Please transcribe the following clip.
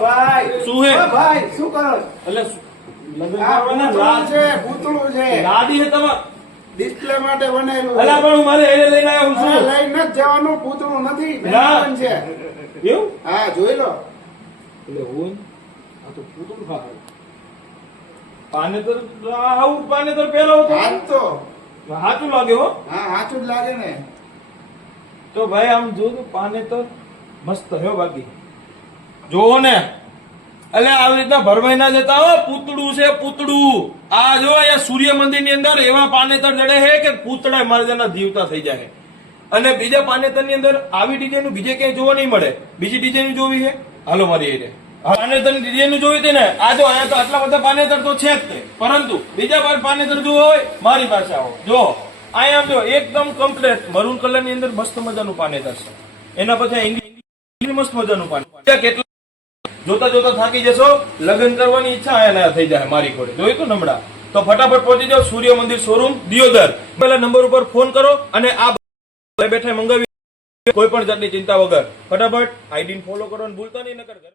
ભાઈ શું હે? ભાઈ શું કરો? એટલે લગ્ન આ કરવાના પૂતળું છે. લાદી હે તમાર ડિસ્પ્લે માટે બનાવેલું છે. અલા પણ હું મારે એને લઈને આવ્યો છું હા, લઈને જ જવાનું. પૂતળું નથી, ના. બનાવવાનું છે. એવું હા, જોઈ લો. એટલે હું આ તો પૂતળું ખાય પાનેતર આવું પાનેતર પેલો હતો હાલ તો સાચું લાગે હો હા સાચું જ લાગે ને. તો ભાઈ આમ જો તો પાનેતર મસ્ત હે બાકી જોવો ને એટલે આવી રીતના ભરવાઈ ના જતા હો પૂતળું છે પૂતળું આ જો અહીંયા સૂર્ય મંદિર ની અંદર એવા પાનેતર જડે છે કે પૂતળા મહારાજાના જીવતા થઈ જાય અને બીજા પાનેતર ની અંદર આવી ડિઝાઇન બીજે ક્યાંય જોવા નહીં મળે બીજી ડિઝાઇન જોવી છે હાલો મારી એ પાનેતર ની ડિઝાઇન જોવી હતી ને આ જો અહીંયા તો આટલા બધા પાનેતર તો છે જ તે પરંતુ બીજા બાર પાનેતર જોવો હોય મારી પાસે આવો જો અહીંયા જો એકદમ કમ્પ્લીટ મરૂન કલર ની અંદર મસ્ત મજાનું પાનેતર છે એના પછી ઇંગ્લિશ મસ્ત મજાનું પાનેતર કેટલા જોતા જોતા થાકી જશો લગ્ન કરવાની ઈચ્છા આયા થઈ જાય મારી કોડે જોઈ તો નમડા તો ફટાફટ પહોંચી જાઓ સૂર્ય મંદિર શોરૂમ દિયોદર પેલા નંબર ઉપર ફોન કરો અને આ બેઠા મંગાવી કોઈ પણ જાતની ચિંતા વગર ફટાફટ આઈડી ફોલો કરો અને ભૂલતા નહીં નકર